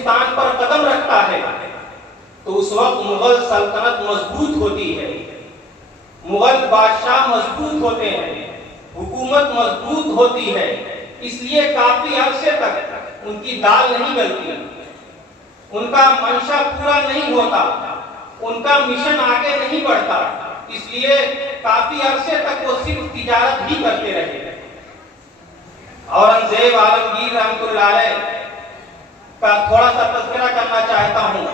ہندوستان پر قدم رکھتا ہے تو اس وقت مغل سلطنت مضبوط ہوتی ہے، مغل بادشاہ مضبوط ہوتے ہیں، حکومت مضبوط ہوتی ہے، اس لیے کافی عرصے تک ان کی دال نہیں گلتی، ان کا منشا پورا نہیں ہوتا، ان کا مشن آگے نہیں بڑھتا، اس لیے کافی عرصے تک وہ صرف تجارت ہی کرتے رہے۔ اورنگزیب عالمگیر رحمۃ اللہ علیہ کا تھوڑا سا تذکرہ کرنا چاہتا ہوں۔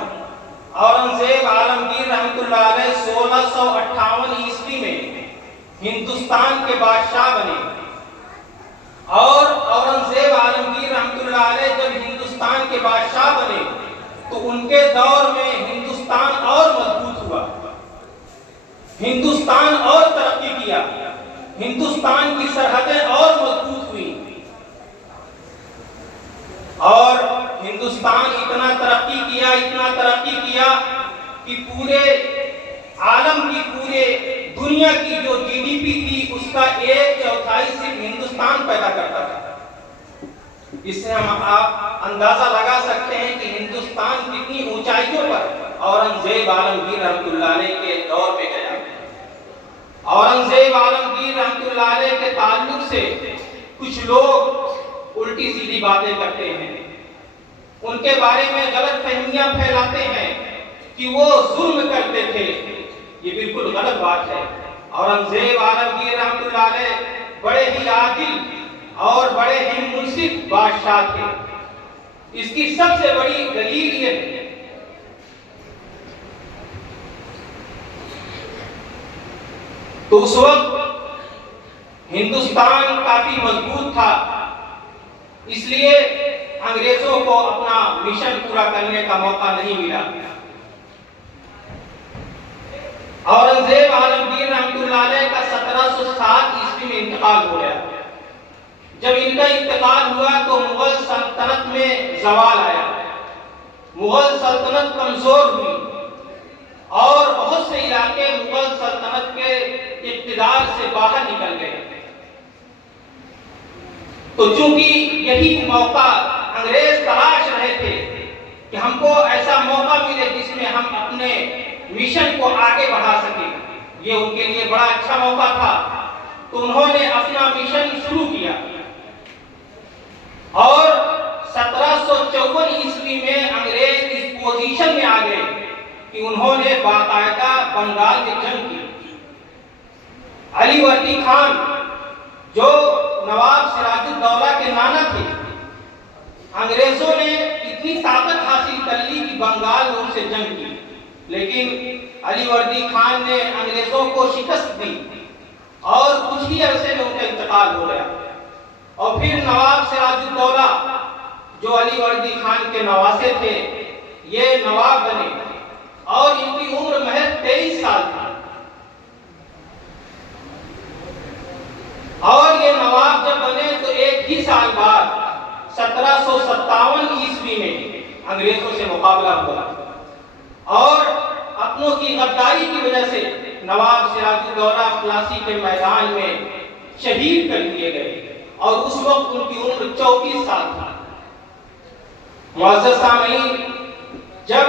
اورنگزیب عالمگیر رحمۃ اللہ علیہ 1658 عیسوی میں ہندوستان کے بادشاہ بنے، اور اورنگزیب عالمگیر رحمۃ اللہ علیہ جب ہندوستان کے بادشاہ بنے تو ان کے دور میں ہندوستان اور مضبوط ہوا، ہندوستان اور ترقی کیا، ہندوستان کی سرحدیں اور مضبوط ہوئی، اور ہندوستان اتنا ترقی کیا کہ پورے عالم کی، پورے دنیا کی جو جی ڈی پی تھی اس کا 1/4 صرف ہندوستان پیدا کرتا تھا۔ اس سے ہم آپ اندازہ لگا سکتے ہیں کہ ہندوستان کتنی اونچائیوں پر اورنگزیب عالمگیر رحمۃ اللہ علیہ کے دور میں گیا۔ اورنگزیب عالمگیر رحمۃ اللہ علیہ کے تعلق سے کچھ لوگ الٹی سیدھی باتیں کرتے ہیں، ان کے بارے میں غلط فہمیاں پھیلاتے ہیں کہ وہ ظلم کرتے تھے، یہ بالکل غلط بات ہے۔ اورنگزیب عالمگیر رحمۃ اللہ علیہ بڑے ہی عادل اور بڑے ہی منصف بادشاہ تھے۔ اس کی سب سے بڑی دلیل یہ ہے تو اس وقت ہندوستان کافی مضبوط تھا، اس لیے انگریزوں کو اپنا مشن پورا کرنے کا موقع نہیں ملا۔ اورنگزیب عالمگیر رحمۃ اللہ علیہ کا 1707 عیسوی میں انتقال ہو گیا۔ جب ان کا انتقال ہوا تو مغل سلطنت میں زوال آیا، مغل سلطنت کمزور ہوئی، اور بہت سے علاقے مغل سلطنت کے اقتدار سے باہر نکل گئے۔ تو چونکہ یہی موقع انگریز تلاش رہے تھے کہ ہم کو ایسا موقع ملے جس میں ہم اپنے مشن کو آگے بڑھا سکیں، یہ ان کے لیے بڑا اچھا موقع تھا، تو انہوں نے اپنا مشن شروع کیا، اور 1754 عیسوی میں انگریز اس پوزیشن میں آ گئے کہ انہوں نے باقاعدہ بنگال میں جنگ کی۔ علی وردی خان جو نواب سراج الدولہ کے نانا تھے، انگریزوں نے اتنی طاقت حاصل کر لی کہ بنگال میں ان سے جنگ کی، لیکن علی وردی خان نے انگریزوں کو شکست دی اور کچھ ہی عرصے میں ان کا انتقال ہو گیا۔ اور پھر نواب سراج الدولہ جو علی وردی خان کے نواسے تھے، یہ نواب بنے، اور ان کی عمر محض 23 سال تھی، اور یہ نواب جب بنے تو ایک ہی سال بعد 1757 عیسوی میں انگریزوں سے مقابلہ ہوا، اور اپنوں کی غداری کی وجہ سے نواب سراج الدولہ پلاسی کے میدان میں شہید کر دیے گئے، اور اس وقت ان کی عمر 34 سال تھا۔ معزز سامعین، جب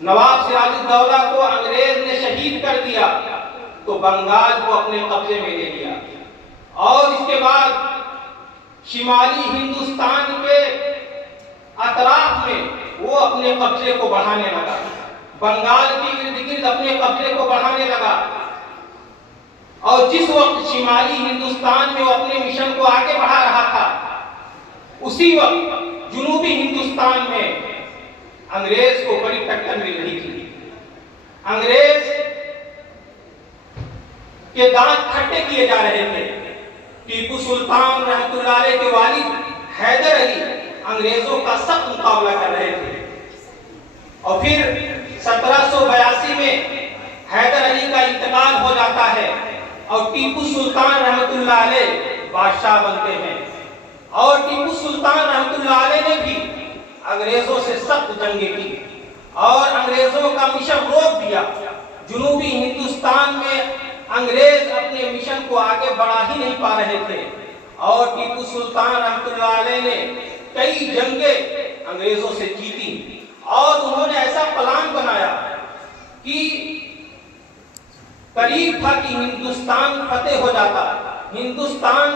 نواب سراج الدولہ کو انگریز نے شہید کر دیا تو بنگال کو اپنے قبضے میں لے لیا، اور اس کے بعد شمالی ہندوستان کے اطراف میں وہ اپنے قبضے کو بڑھانے لگا، بنگال کی ارد گرد اپنے قبضے کو بڑھانے لگا، اور جس وقت شمالی ہندوستان میں وہ اپنے مشن کو آگے بڑھا رہا تھا، اسی وقت جنوبی ہندوستان میں انگریز کو بڑی ٹکر مل رہی تھی۔ انگریز کے دانت کھٹے کیے جا رہے تھے۔ ٹیپو سلطان رحمۃ اللہ علیہ کے والد حیدر علی انگریزوں کا سخت مقابلہ کر رہے تھے، اور پھر 1782 میں حیدر علی کا انتقال ہو جاتا ہے، اور ٹیپو سلطان رحمۃ اللہ علیہ بادشاہ بنتے ہیں، اور ٹیپو سلطان رحمۃ اللہ علیہ نے بھی انگریزوں سے سخت جنگیں کی اور انگریزوں کا مشن روک دیا۔ جنوبی ہندوستان میں انگریز اپنے مشن کو آگے بڑھا ہی نہیں پا رہے تھے، اور ٹیپو سلطان رحمۃ اللہ علیہ نے کئی جنگیں انگریزوں سے جیتی اور انہوں نے ایسا پلان بنایا کہ قریب تھا کہ ہندوستان فتح ہو جاتا، ہندوستان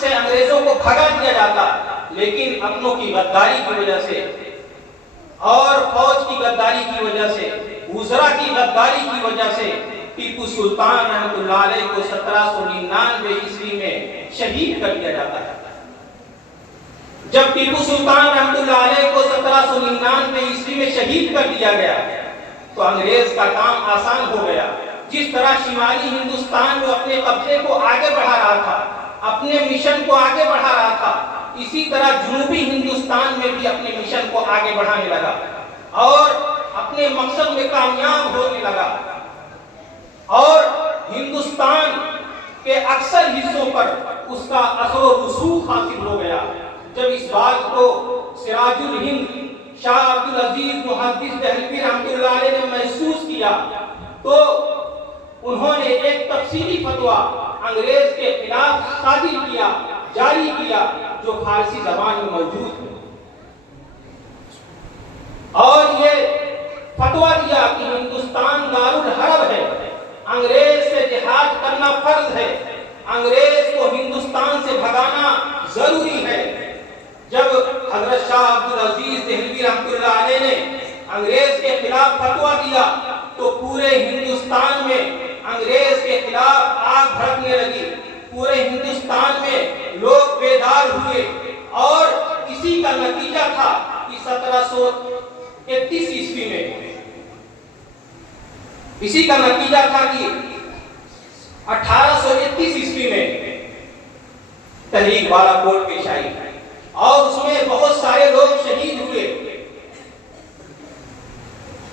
سے انگریزوں کو بھگا دیا جاتا، لیکن اپنوں کی غداری کی وجہ سے اور فوج کی غداری کی وجہ سے، وزراء کی غداری کی وجہ سے ٹیپو سلطان رحمۃ اللہ علیہ کو 1799 عیسوی میں شہید کر دیا جاتا ہے۔ جب ٹیپو سلطان رحمۃ اللہ علیہ کو 1799 عیسوی میں شہید کر دیا گیا تو انگریز کا کام آسان ہو گیا۔ جس طرح شمالی ہندوستان میں اپنے قبضے کو آگے بڑھا رہا تھا، اپنے مشن کو آگے بڑھا رہا تھا، اسی طرح جنوبی ہندوستان میں بھی اپنے مشن کو آگے بڑھانے لگا اور اپنے مقصد میں کامیاب ہونے لگا، اور ہندوستان کے اکثر حصوں پر اس کا اثر و رسوخ حاصل ہو گیا۔ جب اس بات کو سراج الہند شاہ عبد العزیز محدث دہلوی رحمۃ اللہ علیہ نے محسوس کیا تو انہوں نے ایک تفصیلی فتویٰ انگریز کے خلاف صادر کیا، جاری کیا، جو فارسی زبان میں موجود ہے، اور یہ فتویٰ دیا کہ ہندوستان دارالحرب ہے، انگریز سے جہاد کرنا فرض ہے، انگریز کو ہندوستان سے بھگانا ضروری ہے۔ جب حضرت شاہ عبد العزیز دہلوی رحمۃ اللہ علیہ نے انگریز کے خلاف فتویٰ دیا تو پورے ہندوستان میں انگریز کے خلاف آگ بھڑکنے لگی، پورے ہندوستان میں لوگ بیدار ہوئے، اور اسی کا نتیجہ تھا کہ 1731 عیسوی میں اسی کا نتیجہ تھا کہ 1831 عیسوی میں تحریک بالا کوٹ پیش آئی اور اس میں بہت سارے لوگ شہید ہوئے،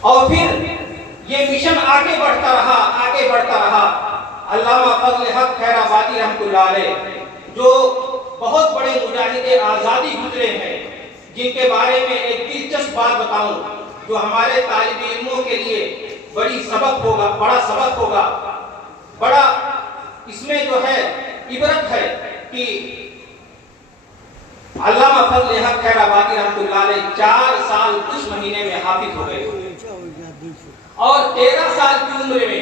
اور پھر یہ مشن آگے بڑھتا رہا۔ علامہ فضل حق خیر آبادی رحمۃ اللہ علیہ جو بہت بڑے مجاہد آزادی گزرے ہیں، جن کے بارے میں ایک دلچسپ بات بتاؤں جو ہمارے طالب علموں کے لیے بڑا سبق ہوگا، بڑا اس میں جو ہے عبرت ہے کہ علامہ فضل حق خیر آبادی رحمۃ اللہ علیہ 4 سال کچھ مہینے میں حافظ ہو گئے اور 13 سال کی عمر میں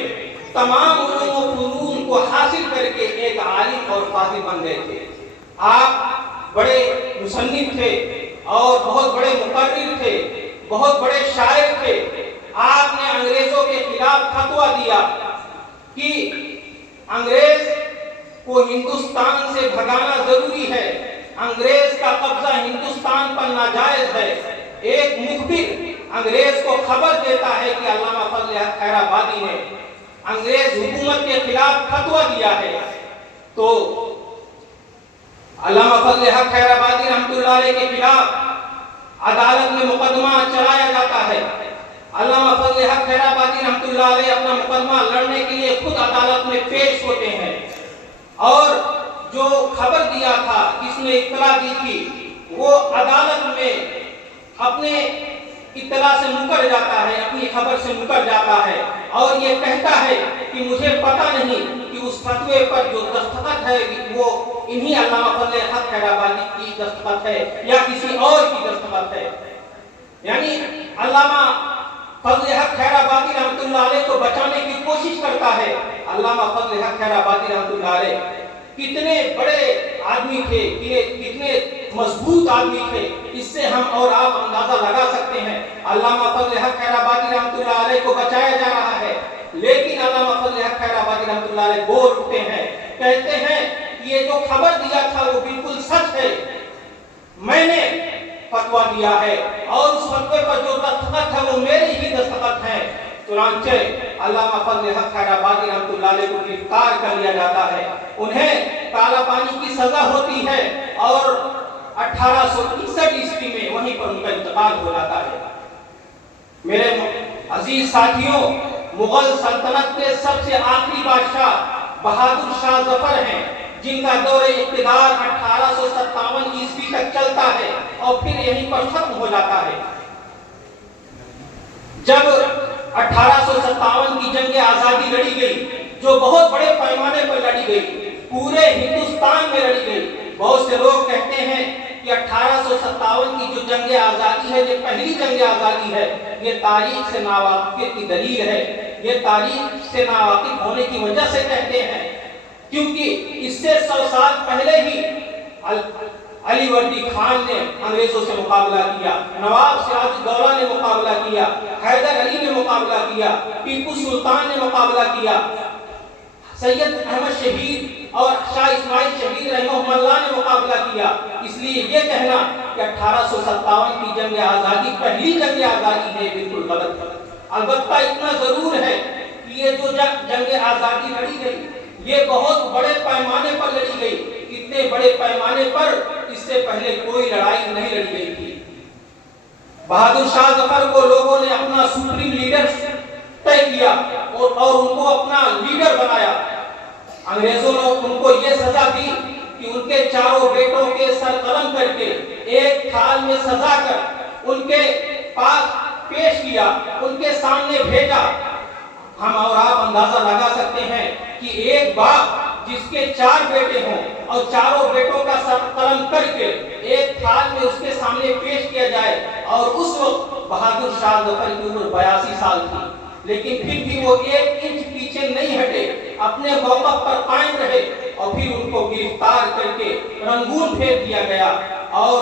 تمام علوم و فنون کو حاصل کر کے ایک عالم اور فاضل بن گئے تھے۔ آپ بڑے مصنف تھے اور بہت بڑے مقرر تھے، بہت بڑے شاعر تھے۔ آپ نے انگریزوں کے خلاف فتویٰ دیا کہ انگریز کو ہندوستان سے بھگانا ضروری ہے، انگریز کا قبضہ ہندوستان پر ناجائز ہے۔ ایک مخبر انگریز کو خبر دیتا ہے کہ علامہ فضل حق خیر آبادی نے انگریز حکومت کے خلاف فتویٰ دیا ہے، تو علامہ فضل حق خیر آبادی رحمۃ اللہ علیہ کے خلاف عدالت میں مقدمہ چلایا جاتا ہے۔ علامہ فضل حق خیر آبادی رحمۃ اللہ علیہ اپنا مقدمہ لڑنے کے لیے خود عدالت میں پیش ہوتے ہیں، اور جو خبر دیا تھا، کس نے اطلاع دی تھی، وہ عدالت میں اپنے اطلاع سے مکر جاتا ہے، اپنی خبر سے مکر جاتا ہے اور یہ کہتا ہے کہ مجھے پتہ نہیں کہ اس فتوے پر جو دستخط ہے وہ انہی علامہ فضل حق خیر آبادی کی دستخط ہے یا کسی اور کی دستخط ہے۔ یعنی علامہ فضل حق خیر آبادی رحمۃ اللہ علیہ کو بچانے کی کوشش کرتا ہے۔ علامہ فضل حق خیر آبادی رحمۃ اللہ علیہ کتنے بڑے آدمی تھے، کتنے مضبوط آدمی تھے، اس سے ہم اور آپ اندازہ لگا سکتے ہیں۔ علامہ فضل حق خیر آبادی رحمۃ اللہ علیہ کو بچایا جا رہا ہے، لیکن علامہ فضل حق خیر آبادی رحمۃ اللہ علیہ بول اٹھتے ہیں، کہتے ہیں کہ یہ جو خبر دیا تھا وہ بالکل سچ ہے، میں نے فتویٰ دیا ہے اور اس فتوے پر جو دستخط ہے وہ میری ہی دستخط ہے۔ چنانچہ علامہ فضل حق خیر آبادی رحمۃ اللہ علیہ کو گرفتار کر لیا جاتا ہے، انہیں کالا پانی کی سزا ہوتی ہے اور 1861 عیسوی میں وہیں پر ان کا انتقال ہو جاتا ہے۔ میرے عزیز ساتھیوں، مغل سلطنت کے سب سے آخری بادشاہ بہادر شاہ ظفر ہیں، جن کا دور اقتدار 1857 عیسوی تک چلتا ہے اور پھر یہیں پر ختم ہو جاتا ہے۔ جب 1857 کی جنگ آزادی لڑی گئی، جو بہت بڑے پیمانے پر لڑی گئی، پورے ہندوستان میں لڑی گئی، بہت سے سے لوگ کہتے ہیں کہ 1857 کی جو جنگ آزادی ہے یہ پہلی جنگ آزادی ہے، یہ تاریخ سے ناواقفیت کی دلیل ہے، یہ تاریخ سے ناواقف ہونے کی وجہ سے کہتے ہیں، کیونکہ اس سے 100 سال پہلے ہی علی وردی خان نے انگریزوں سے مقابلہ کیا، نواب سراج الدولہ نے مقابلہ کیا، حیدر علی نے مقابلہ کیا، ٹیپو سلطان نے مقابلہ کیا، سید احمد شہید اور شاہ اسماعیل شہید رحمہ اللہ نے مقابلہ کیا۔ اس لیے یہ کہنا کہ 1857 کی جنگ آزادی پہلی جنگ آزادی ہے بالکل غلط ہے۔ البتہ اتنا ضرور ہے کہ یہ جو جنگ آزادی لڑی گئی یہ بہت بڑے پیمانے پر لڑی گئی، اتنے بڑے پیمانے پر اس سے پہلے کوئی لڑائی نہیں لڑی گئی تھی۔ بہادر شاہ ظفر کو لوگوں نے اپنا سپریم لیڈر طے کیا اور ان کو اپنا لیڈر بنایا۔ انگریزوں نے ان کو یہ سزا دی کہ ان کے چاروں بیٹوں کے سر قلم کر کے ایک تھال میں سجا کر ان کے پاس پیش کیا، ان کے سامنے بھیجا۔ ہم اور آپ اندازہ لگا سکتے ہیں کہ ایک باپ جس کے 4 بیٹے ہوں اور چاروں بیٹوں کا سر قلم کر کے ایک تھال میں اس کے سامنے پیش کیا جائے، اور اس وقت بہادر شاہ ظفر کی عمر 82 سال تھی، لیکن پھر بھی وہ 1 انچ پیچھے نہیں ہٹے، اپنے موقف پر قائم رہے، اور پھر ان کو گرفتار کر کے رنگون پھیر دیا گیا، اور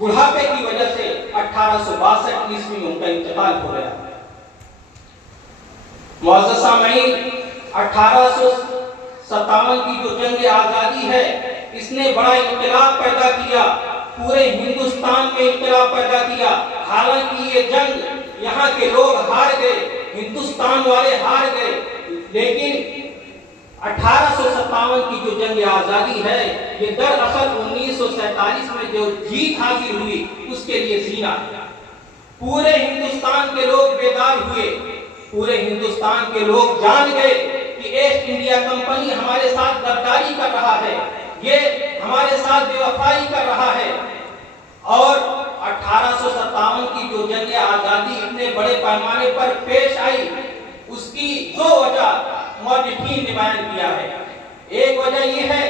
بڑھاپے کی وجہ سے 1862 عیسوی میں ان کا انتقال ہو گیا۔ معزز سامعین، 1857 کی جو جنگ آزادی ہے اس نے بڑا انقلاب پیدا کیا، پورے ہندوستان میں انقلاب پیدا کیا۔ حالانکہ یہ جنگ یہاں کے لوگ ہار گئے، ہندوستان والے ہار گئے، لیکن 1857 کی جو جنگ آزادی ہے یہ دراصل 1947 میں جو جیت حاصل ہوئی اس کے لیے زینہ ہے۔ پورے ہندوستان کے لوگ بیدار ہوئے، پورے ہندوستان کے لوگ جان گئے کہ ایسٹ انڈیا کمپنی ہمارے ساتھ غداری کر رہا ہے، یہ ہمارے ساتھ بے وفائی کر رہا ہے، اور 1857 کی جو جنگ آزادی اتنے بڑے پیمانے پر پیش آئی اس کی 2 وجہ مورخین نے بیان کیا ہے۔ ایک وجہ یہ ہے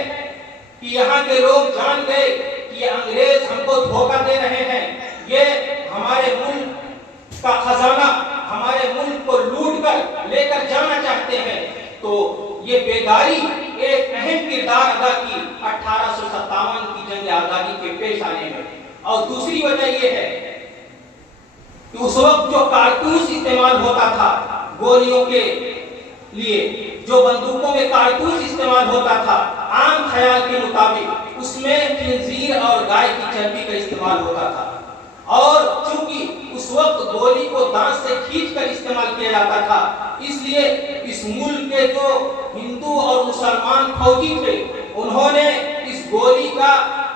کہ یہاں کے لوگ جان گئے کہ یہ انگریز ہم کو دھوکہ دے رہے ہیں، یہ ہمارے ملک کا خزانہ، ہمارے ملک کو لوٹ کر لے کر جانا چاہتے ہیں، تو یہ بیداری ایک اہم کردار ادا کی 1857 کی جنگ آزادی کے پیش آنے میں۔ اور دوسری وجہ یہ ہے کہ اس وقت جو کارتوس استعمال ہوتا تھا گولیوں کے لیے، جو بندوقوں میں کارتوس استعمال ہوتا تھا عام خیال کے مطابق اس میں خنزیر اور گائے کی چربی کا استعمال ہوتا تھا، اور چونکہ اس وقت گولی کو دانت سے کھینچ کر استعمال کیا جاتا تھا، اس لیے اس ملک کے جو ہندو اور مسلمان فوجی تھے انہوں نے اس گولی کا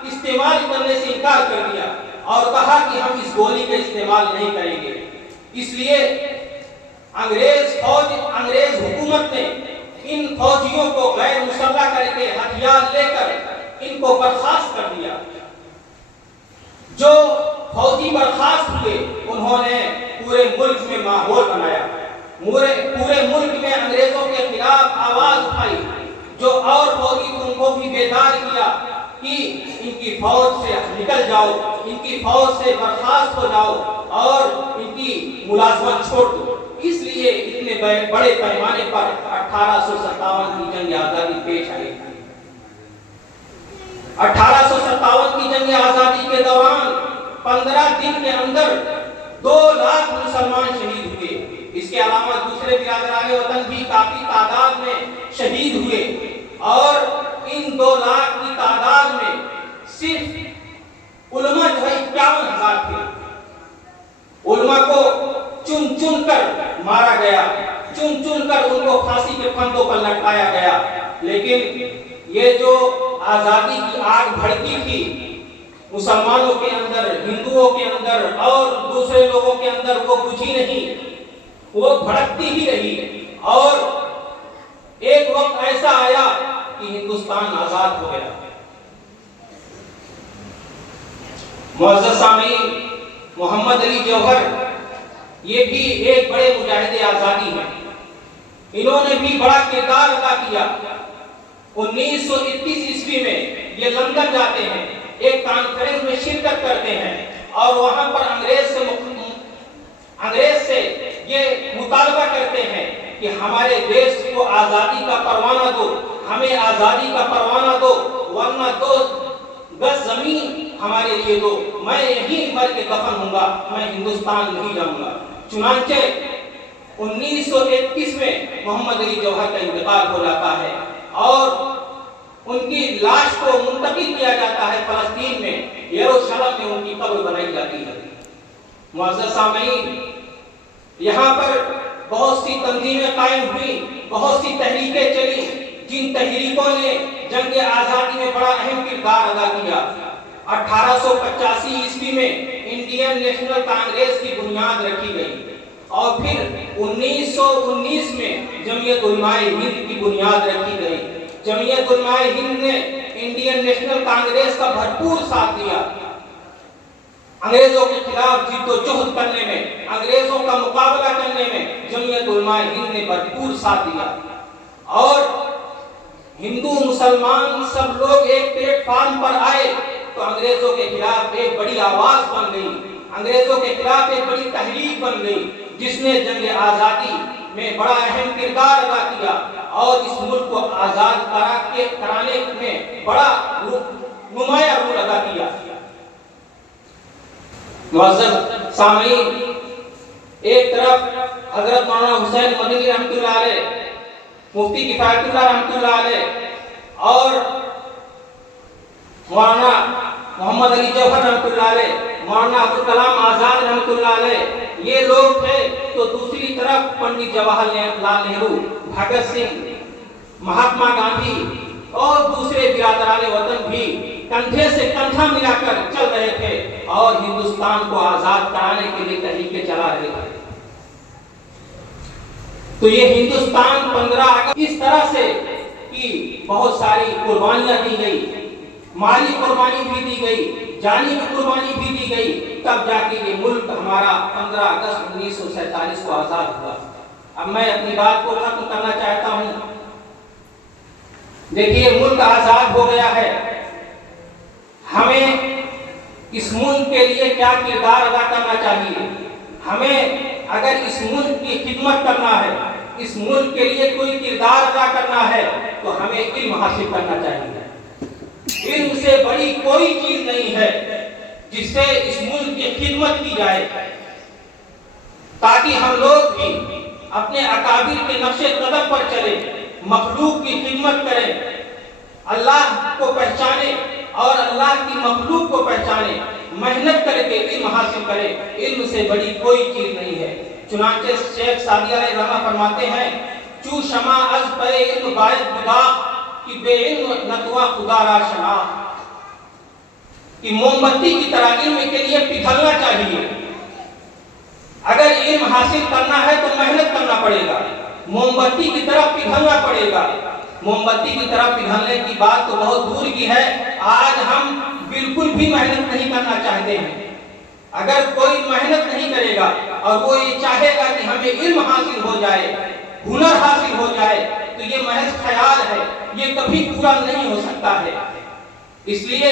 استعمال کرنے سے انکار کر دیا اور کہا کہ ہم اس گولی کا استعمال نہیں کریں گے۔ اس لیے انگریز حکومت نے ان فوجیوں کو غیر مسلح کر کے ہتھیار لے کر ان کو برخاست کر دیا۔ جو فوجی برخاست ہوئے انہوں نے پورے ملک میں ماحول بنایا، پورے ملک میں انگریزوں کے خلاف آواز اٹھائی، جو اور فوجی ان کو بھی بیدار کیا کہ ان کی فوج سے نکل جاؤ، ان کی فوج سے برخاست ہو جاؤ اور ان کی ملازمت چھوڑ دو۔ اس لیے اتنے بڑے پیمانے پر 1857 کی جنگ آزادی پیش آئی۔ 1857 کی جنگ آزادی کے دوران 15 دن کے اندر 2 لاکھ مسلمان شہید ہوئے۔ اس کے علاوہ دوسرے برادران وطن بھی کافی تعداد میں شہید ہوئے، اور ان 2 لاکھ کی تعداد میں صرف علماء جو ہے 51,000 تھے۔ علماء کو چن کر مارا گیا، چن کر ان کو پھانسی کے پھندوں پر لٹکایا گیا، لیکن یہ جو آزادی کی آگ بھڑکی تھی مسلمانوں کے اندر، ہندوؤں کے اندر اور دوسرے لوگوں کے اندر، وہ بجھی نہیں، وہ بھڑکتی ہی رہی، اور ایک وقت ایسا آیا کہ ہندوستان آزاد ہو گیا۔ معزز سامعین، محمد علی جوہر یہ بھی ایک بڑے مجاہد آزادی ہیں، انہوں نے بھی بڑا کردار ادا کیا۔ 1931 عیسوی میں یہ لندن جاتے ہیں، ایک کانفرنس میں شرکت کرتے ہیں اور وہاں پر انگریز سے یہ مطالبہ کرتے ہیں کہ ہمارے دیش کو آزادی کا پروانہ دو، ہمیں آزادی کا پروانہ دو، ورنہ 2 گز زمین ہمارے لیے دو، میں یہیں مر کے دفن ہوں گا، میں ہندوستان نہیں جاؤں گا۔ چنانچہ 1931 میں محمد علی جوہر کا انتقال ہو جاتا ہے اور ان کی لاش کو منتقل کیا جاتا ہے فلسطین میں، یروشلم میں ان کی قبر بنائی جاتی ہے۔ معزز سامعین، یہاں پر بہت سی تنظیمیں قائم ہوئی، بہت سی تحریکیں چلی، جن تحریکوں نے جنگ آزادی میں بڑا اہم کردار ادا کیا۔ 1885 عیسوی میں انڈین نیشنل کانگریس کی بنیاد رکھی گئی اور پھر 1919 میں جمعیت علماء ہند کی بنیاد رکھی گئی۔ جمعیت علماء ہند نے انڈین نیشنل کانگریس کا بھرپور ساتھ دیا، انگریزوں کے خلاف جد و جہد کرنے میں، انگریزوں کا مقابلہ کرنے میں جمعیت علماء ہند نے بھرپور ساتھ دیا اور ہندو مسلمان سب لوگ ایک پلیٹ فارم پر آئے تو انگریزوں کے خلاف ایک بڑی آواز بن گئی، انگریزوں کے خلاف ایک بڑی تحریک بن گئی جس نے جنگ آزادی میں بڑا اہم کردار ادا کیا اور اس ملک کو آزاد کرانے میں بڑا نمایاں رول ادا کیا۔ معزز سامعین، ایک طرف حضرت مولانا حسین مدنی رحمۃ اللہ علیہ، مفتی کفایت اللہ رحمۃ اللہ علیہ اور مولانا محمد علی جوہر رحمۃ اللہ علیہ، مولانا ابوالکلام آزاد رحمۃ اللہ علیہ، یہ لوگ تھے، تو دوسری طرف پنڈت جواہر لال نہرو، بھگت سنگھ، مہاتما گاندھی اور دوسرے برادران وطن بھی کندھے سے کندھا ملا کر چل رہے تھے اور ہندوستان کو آزاد کرانے کے لیے تحریکیں چلا رہے تھے۔ تو یہ ہندوستان 15 اگست اس طرح سے کہ بہت ساری قربانیاں دی گئی، مالی قربانی بھی دی گئی، جانی قربانی بھی دی گئی، تب جا کے یہ ملک ہمارا 15 اگست 1947 کو آزاد ہوا۔ اب میں اپنی بات کو ختم کرنا چاہتا ہوں۔ دیکھیے، ملک آزاد ہو گیا ہے، ہمیں اس ملک کے لیے کیا کردار ادا کرنا چاہیے؟ ہمیں اگر اس ملک کی خدمت کرنا ہے، اس ملک کے لیے کوئی کردار ادا کرنا ہے تو ہمیں علم حاصل کرنا چاہیے۔ علم سے بڑی کوئی چیز نہیں ہے جس سے اس ملک کی خدمت کی جائے، تاکہ ہم لوگ بھی اپنے اکابر کے نقش قدم پر چلیں، مخلوق کی خدمت کریں، اللہ کو پہچانے اور اللہ کی مخلوق کو پہچانے، محنت کر کے علم حاصل کریں۔ علم سے بڑی کوئی چیز نہیں ہے۔ چنانچہ شیخ سعدی علیہ رحمہ فرماتے ہیں، چو شمع از پہ علم باید بدا کہ بے علم نتوا خدا را شنا، کہ موم بتی کی طرح علم کے لیے پگھلنا چاہیے۔ اگر علم حاصل کرنا ہے تو محنت کرنا پڑے گا، موم بتی کی طرح پگھلنا پڑے گا۔ موم بتی کی طرح پگھلنے کی بات تو بہت دور کی ہے، آج ہم بالکل بھی محنت نہیں کرنا چاہتے ہیں۔ اگر کوئی محنت نہیں کرے گا اور وہ یہ چاہے گا کہ ہمیں علم حاصل ہو جائے، ہنر حاصل ہو جائے، تو یہ محض خیال ہے، یہ کبھی پورا نہیں ہو سکتا ہے۔ اس لیے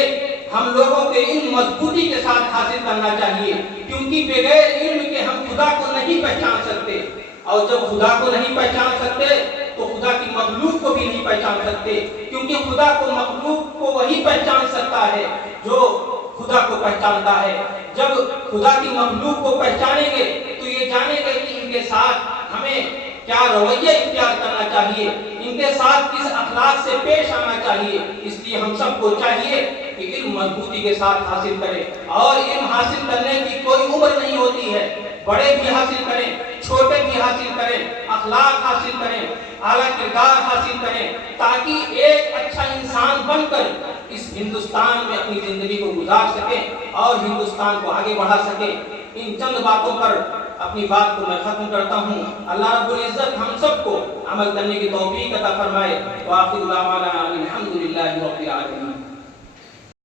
ہم لوگوں کے علم مضبوطی کے ساتھ حاصل کرنا چاہیے، کیونکہ بغیر علم کے ہم خدا کو نہیں پہچان سکتے، اور جب خدا کو نہیں پہچان سکتے تو خدا کی مخلوق کو بھی نہیں پہچان سکتے، کیونکہ خدا کو مخلوق کو وہی پہچان سکتا ہے جو خدا کو پہچانتا ہے۔ جب خدا کی مخلوق کو پہچانیں گے تو یہ جانیں گے کہ ان کے ساتھ ہمیں کیا رویہ اختیار کرنا چاہیے، ان کے ساتھ کس اخلاق سے پیش آنا چاہیے۔ اس لیے ہم سب کو چاہیے کہ علم مضبوطی کے ساتھ حاصل کریں، اور علم حاصل کرنے کی کوئی عمر نہیں ہوتی ہے، بڑے بھی حاصل کریں، چھوٹے بھی حاصل کریں، اخلاق حاصل کریں، اعلیٰ کردار حاصل کریں، تاکہ ایک اچھا انسان بن کر اس ہندوستان میں اپنی زندگی کو گزار سکیں اور ہندوستان کو آگے بڑھا سکیں۔ ان چند باتوں پر اپنی بات کو میں ختم کرتا ہوں۔ اللہ رب العزت ہم سب کو عمل کرنے کی توفیق عطا فرمائے۔ وآخر دعوانا الحمدللہ رب العالمین۔